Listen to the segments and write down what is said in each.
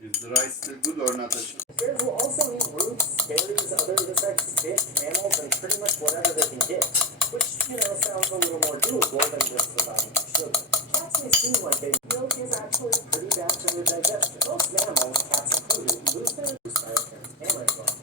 Is the rice still good or not? Bears will also eat roots, berries, other insects, fish, mammals, and pretty much whatever they can get, which, sounds a little more doable than just providing sugar. Cats may seem like they milk is actually pretty bad for their digestion. Most mammals, cats included, lose their juice by a parent's mammary gland.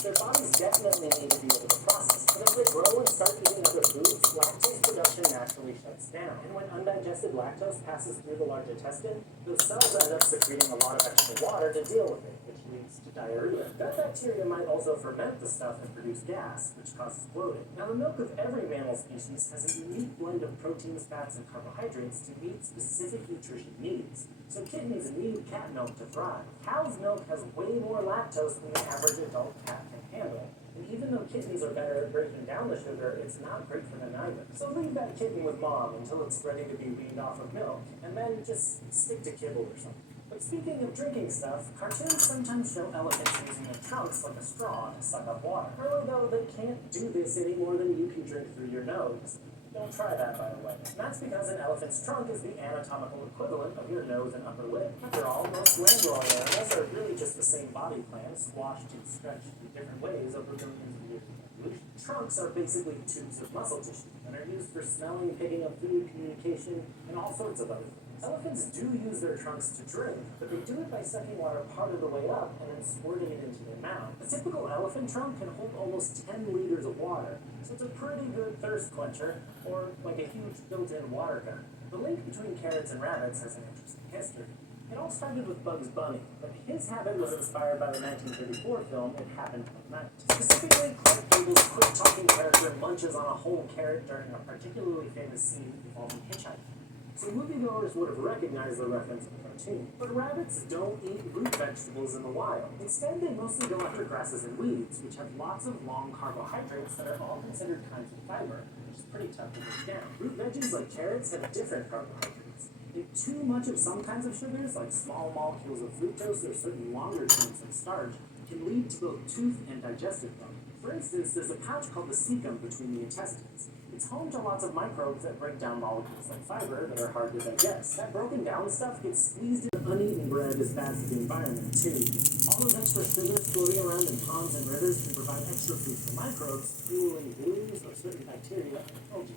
Their bodies definitely need to be able to process, but as they grow and start eating other foods, lactose production naturally shuts down. And when undigested lactose passes through the large intestine, those cells end up secreting a lot of extra water to deal with it, which leads to diarrhea. Gut bacteria might also ferment the stuff and produce gas, which causes bloating. Now, the milk of every mammal species has a unique blend of proteins, fats, and carbohydrates to meet specific nutrition needs. So kittens need cat milk to thrive. Cow's milk has way more lactose than the average adult cat can handle. And even though kittens are better at breaking down the sugar, it's not great for them either. So leave that kitten with mom until it's ready to be weaned off of milk, and then just stick to kibble or something. But speaking of drinking stuff, cartoons sometimes show elephants using their trunks like a straw to suck up water. Really though, they can't do this any more than you can drink through your nose. Don't try that, by the way. And that's because an elephant's trunk is the anatomical equivalent of your nose and upper lip. After all, most land-dwelling animals are really just the same body plan, squashed and stretched in different ways over millions of years of evolution. Trunks are basically tubes of muscle tissue and are used for smelling, picking up food, communication, and all sorts of other things. Elephants do use their trunks to drink, but they do it by sucking water part of the way up and then squirting it into their mouth. A typical elephant trunk can hold almost 10 liters of water, so it's a pretty good thirst quencher, or like a huge built-in water gun. The link between carrots and rabbits has an interesting history. It all started with Bugs Bunny, but his habit was inspired by the 1934 film It Happened One Night. Specifically, Clark Gable's quick-talking character munches on a whole carrot during a particularly famous scene involving hitchhiking. So moviegoers would have recognized the reference in the cartoon. But rabbits don't eat root vegetables in the wild. Instead, they mostly go after grasses and weeds, which have lots of long carbohydrates that are all considered kinds of fiber, which is pretty tough to break down. Root veggies like carrots have different carbohydrates. If too much of some kinds of sugars, like small molecules of fructose or certain longer chains like starch, can lead to both tooth and digestive problems. For instance, there's a pouch called the cecum between the intestines. It's home to lots of microbes that break down molecules like fiber that are hard to digest. That broken down stuff gets squeezed into uneaten bread is bad for the environment, too. All those extra sugars floating around in ponds and rivers can provide extra food for microbes, fueling blooms or certain bacteria.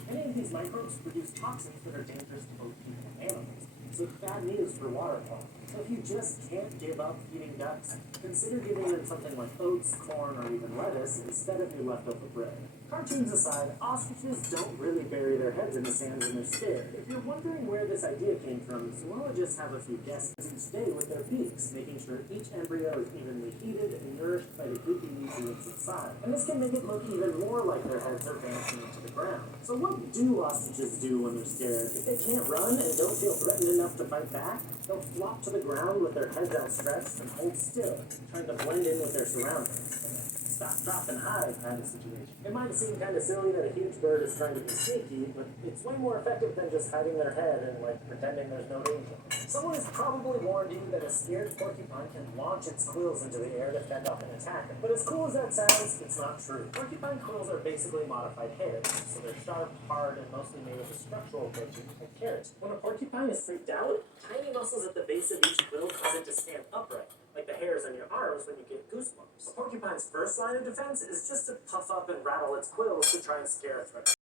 Many of these microbes produce toxins that are dangerous to both people and animals. So it's bad news for water quality. So if you just can't give up eating ducks, consider giving them something like oats, corn, or even lettuce instead of your leftover bread. Cartoons aside, ostriches don't really bury their heads in the sand when they're scared. If you're wondering where this idea came from, zoologists have a few guesses each day with their beaks, making sure each embryo is evenly heated and nourished by the goopy nutrients inside. And this can make it look even more like their heads are vanishing into the ground. So what do ostriches do when they're scared? If they can't run and don't feel threatened enough to fight back, they'll flop to the ground with their heads outstretched and hold still, trying to blend in with their surroundings. Stop, drop, and hide kind of situation. It might seem kind of silly that a huge bird is trying to be sneaky, but it's way more effective than just hiding their head and pretending there's no danger. Someone has probably warned you that a scared porcupine can launch its quills into the air to fend off an attacker. But as cool as that sounds, it's not true. Porcupine quills are basically modified hairs, so they're sharp, hard, and mostly made of a structural protein called keratin. When a porcupine is freaked out, tiny muscles at the base of each quill cause it to stand upright, like the hairs on your arms when you get goosebumps. A porcupine's first line of defense is just to puff up and rattle its quills to try and scare a threat.